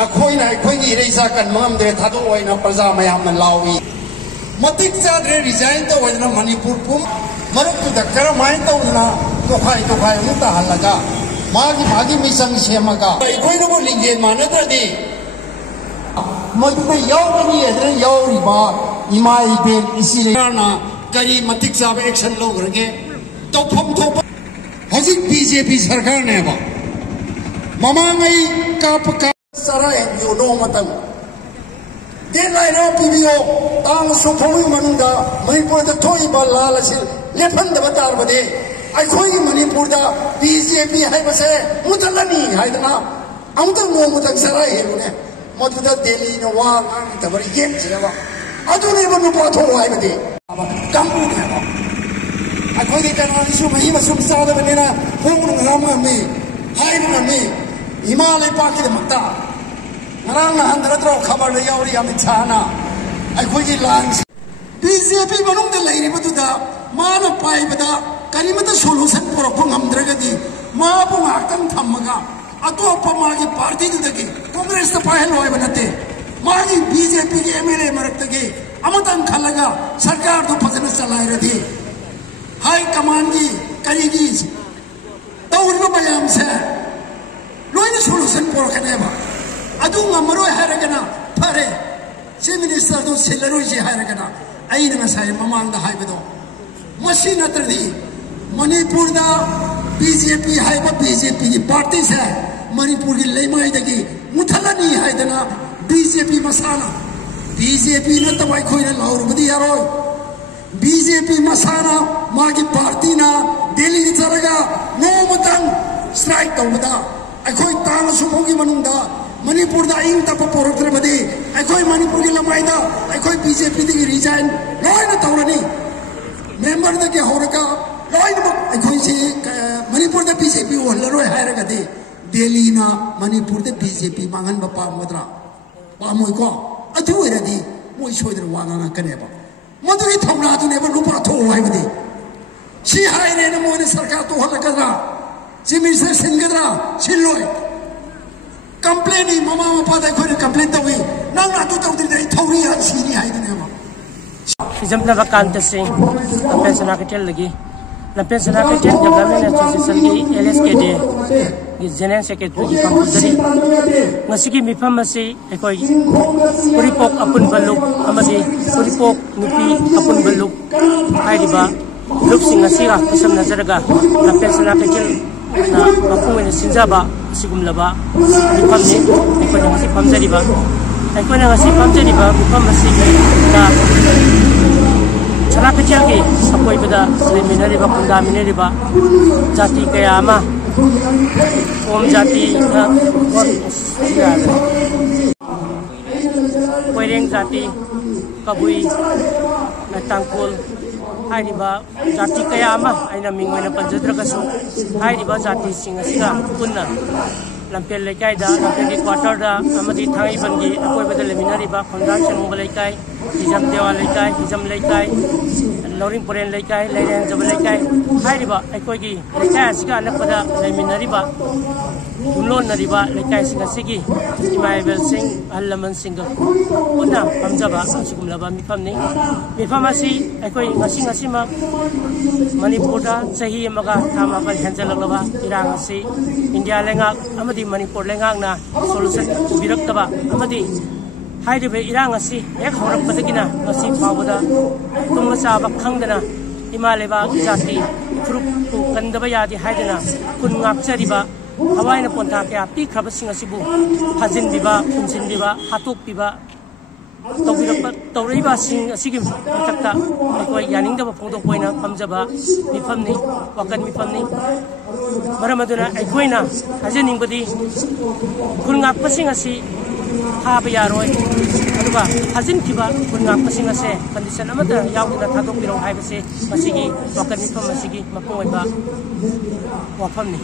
नखोइना अखोइगी इरेसा कन मंगमदे थादो ओइना प्रजा मयामना लावी मतिक चाद्रे रिजाइन तो ओइना मणिपुर पुम मरुक द करमाय तौना तोखाय मुता हलगा मागी मिसंग सेमगा अखोइनो बो लिंगे मानद्रदि मदुदा यावनी एद्रे यावरिबा इमा इबेन इसिलेना करी मतिक चाब एक्शन लोगरगे तौफम थोप हजिक बीजेपी सरकार ने बा ममांगई काप सरा एनजीओ नो मतम डेडलाइन पीबीओ तांग सुफोई मनुदा मणिपुर द थोई बलाल असिल लेफन द बतार बदे अखोई मणिपुर द बीजेपी है बसे मुतलनी हाइदना अमुत नो मुतक सरा हेरुने मधुदा दिल्ली न वा ngang तबर येम छेवा अदुने बनु पाथो हाइ बदे कांगु ने अखोई दे कनानि सु मही मसुम सादा बनेना फोंग ngam me हाइ me हिमालय पाकी मक्ता नरांग हंद्रद्रो खबर ले यावरी अमित शाहना अखोई लांग बीजेपी मनुंग दे लेरि बदुदा मान पाइबदा करिमत सोल्यूशन पुरक ngमद्रगदि माबु ngaktam thammaga अतोप मागी पार्टी दुदगी कांग्रेस त पाहल होय बनते मागी बीजेपी के एमएलए मरक्तगे अमतन खलगा सरकार तो फजन चलाय रदी हाई कमान की करीगी तौरब मयाम से लोइन सोल्यूशन पुरकनेबा अदु ngमरो हारगना फरे चीफ मिनिस्टर तो सेलरोय जे हारगना अइन ngसाय ममांग दा हाइबदो मसी नत्रदी मणिपुर दा बीजेपी हाइबा बीजेपी की पार्टी से मणिपुर की लेमाय दगी मुथलनी हाइदना बीजेपी मसाना बीजेपी न तबाय खोइना लाउरबदी यारोय बीजेपी मसाना मागी पार्टी ना दिल्ली चरगा नोमतंग स्ट्राइक तौबदा अखोई तांग सुमोगी मनुंदा मणिपुर दा इंग तप पोरक्त्रबदी अखोई मणिपुर की लमाइदा अखोई बीजेपी दी रिजाइन लोइन तौरनी मेंबर दगे होरका लोइन अखोई से मणिपुर दा बीजेपी ओलरोय हायरगदी दिल्ली ना मणिपुर दा बीजेपी मांगन बपा मद्रा पामोय को अथु ओरदी मोय सोइदर वांगाना कनेबा मदुगी थौना दुनेबा लुपा थो हाइबदी सी हायरे न मोने सरकार तो हलकदरा chief minister सिंगदरा सिलोय complain mama Mopa दा खोने कंप्लेन तवी नंग ना तो तौदि दे थौरी हा सिनी हाइदनेबा जमना कांत सिंह पेंसना कटेल लगी पेंसना कटेल डेवलपमेंट एसोसिएशन की एलएसकेडी की जनरल सेक्रेटरी की company ngasi mifam asi ekoi puripok apun baluk amadi puripok nupi apun baluk haidiba luk sing asi ga kusam nazaraga na pensana kechel na mapung ne sinjaba sigumlaba mifam ni ekoi ngasi pamjariba mifam asi da chana kechel ki sapoi bada leminariba kundaminariba jati kaya ama ओम जाति कोइरेंग जाति कबुई तांकुल हाइरिबा जाति कया अमा आइना मिंगोइना पंजद्रगसु हाइरिबा जाति सिंग असिगा पुन्ना लंपेल लेकाइदा लंपेल की quarter दा अमदी थांगइबनगी अकोइबदा लेमिनारिबा खोंदान चंगबा लेकाइ हिजम देवा लेकाइ हिजम लेकाइ लौरिंग पोरेन लेकाइ लेरेन जब लेकाइ हाइरिबा अकोइगी लेकाइ असिगा अनपदा लेमिनारिबा उलोन नरिबा लेकाइ सिंग असिगी इमाइबल सिंह अल्लमन सिंग पुन्ना पमजबा सिगुमलबा मिफमनि मिफम असि अकोइ ngasi मणिपुर दा सही मगा थामाबल हेंजललबा इरांग असि इंडिया लेंगाक अमदी मणिपुर लेंगाक ना सोल्यूशन बिरक्तबा अमदी हाइदिबे इरांग असि एक हरपदगिना ngasi फावदा तुम चाबा खंगदना इमालेबा जाति फुरुप कंदबा यादि हाइदना कुन ngakchariba हवाइन पोंथा क्या पीख्रबसिंग असिबु फाजिनबिबा फुनसिनबिबा हातोकबिबा तौरइबा सिंग असिगी मथक्ता अखोय यानिंगदबा फोंदोकपोइना फमजबा मिफमनि वकन मिफमनि मरमदुना अखोयना हाजनिंगबदि खुनगाकपसिंग असि हाबा यारोय अदुगा हाजिनखिबा खुनगाकपसिंग असे कंडीशन अमदा यावदना थादोकबिरो हाइबसे मसिगी वकन मिफम मसिगी मपोइबा वाफमनि